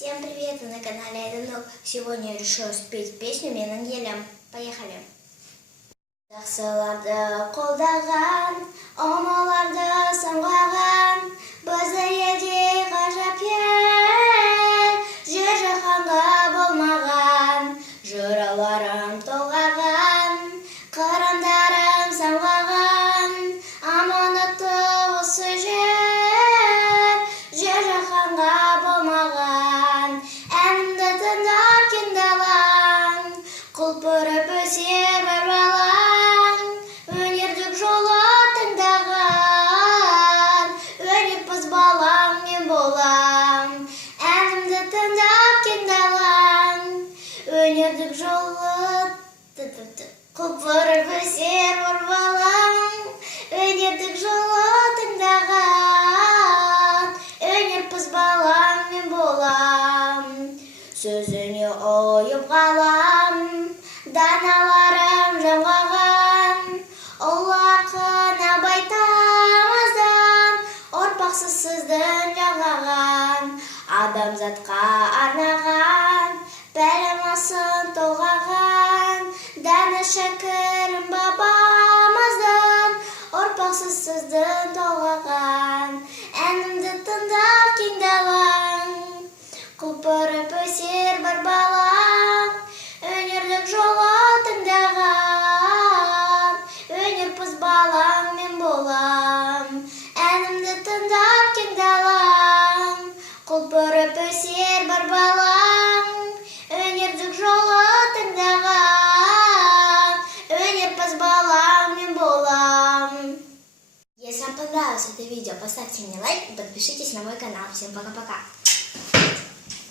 Всем привет! Вы на канале Айданур. Сегодня я решила спеть песню «Мен ангелем». Поехали! Жақсыларды қолдаған, омаларды самғаған, бізді елде ғажап ел, жер жаһанға болмаған, жырауларым толғаған, қырандарым самғаған, аманатты осы жер, жер жаһанға болмаған, әнімді тыңдап кең далаң, құлпырып өсер бір балаң, өнердің жолы таңдаған, өнерпаз балаң мен болам, әнімді тыңдап кең далаң, өнердің жолы құлпырып өсер бір балаң, өнердің жолы таңдаған, өнерпаз балаң мен болам, сөзіне ойып қалам, даналарым жамғаған, ұлы ақын Абай Тамыздан, ұрпақсыз сіздің жаңғаған, адамзатқа арнаған, білім-асын толғаған, дәні шәкірім бабамыздан, ұрпақсыз сіздің толғаған, әнімді тыңдап кең далаң, құлпырып өсер бір балаң, өнерлік жолы таңдаған, өнерпаз балаң мен болам, әнімді тыңдап кең далаң, құлпырып өсер бір балаң, өнерлік жолы таңдаған, өнерпаз балаң мен болам. Если вам понравилось это видео, поставьте мне лайк и подпишитесь на мой канал. Всем пока-пока!